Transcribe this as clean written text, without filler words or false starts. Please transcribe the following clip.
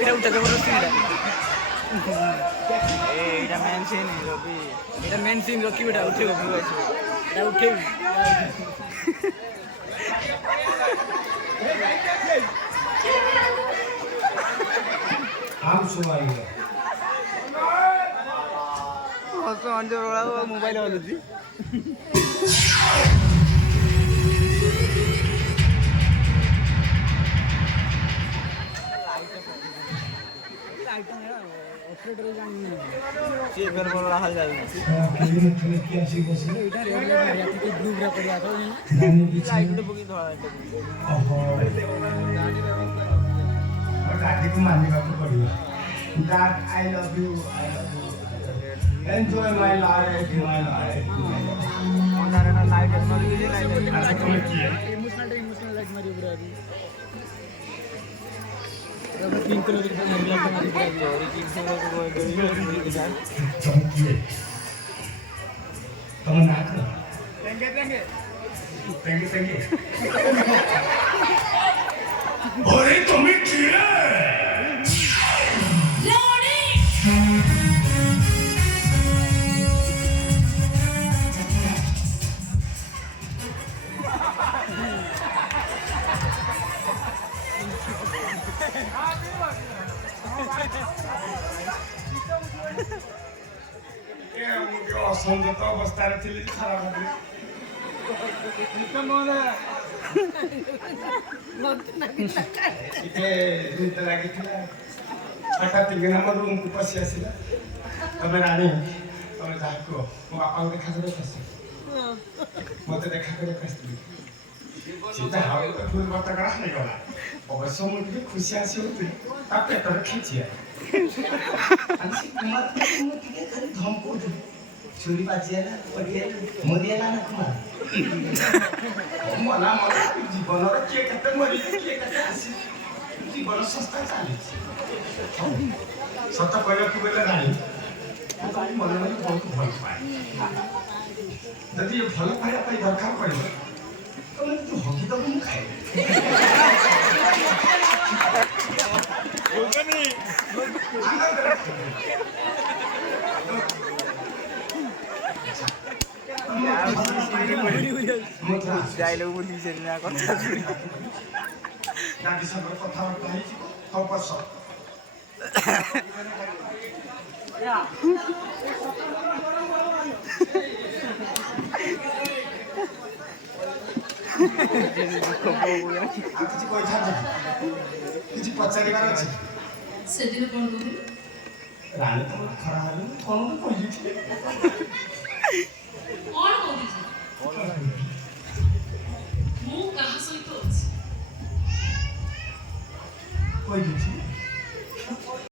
এটা উঠে জবরদস্তি এটা মেন সিন রবি এটা মেন সিন রকি বেটা উঠে গো এটা উঠে हम सुनाइए मोबाइल वाले जी That I love you, I love you. Enjoy my life, my life. अच्छा तुम्हें किया इमोशनल लाइक मारी ब्रो अभी अब 3 किलोमीटर मारी ब्रो और 300 तुम किए तुम ना करो तेंगे अरे तुम्हें किया असंगत अवस्था खराब लगी हठात रूम को पशि आसला तब राणी तुम जहाँ कह मो बापा देखा मत देखा फुल बतकड़ा गला अवश्य मुझे खुशी आसी पेटर खेची धमको छुरी बाजिला मरीगला ना कुमार मला मला जीवन किए के मरी किए जीवन संस्था चली सत कहू बोले राणी मन मन बहुत भल पाए जदि ये भल पाइबा दरकार पड़े तो तू हकी तो मुझे खाए डायलॉग बोली से ना কথা नाटी सब कथाबार्ता है तपस କିଛି କହିଥାନ୍ତି କିଛି ପଚାରିବାର ଅଛି ସେଦିନ କ'ଣ କହୁଥିଲି ରାଣୀ ତମର ଖରା ହେଲେ କ'ଣ କହିଥିଲି କ'ଣ କହୁଥିଲି ମୁଁ କାହା ସହିତ ଅଛି କହିଥିଲି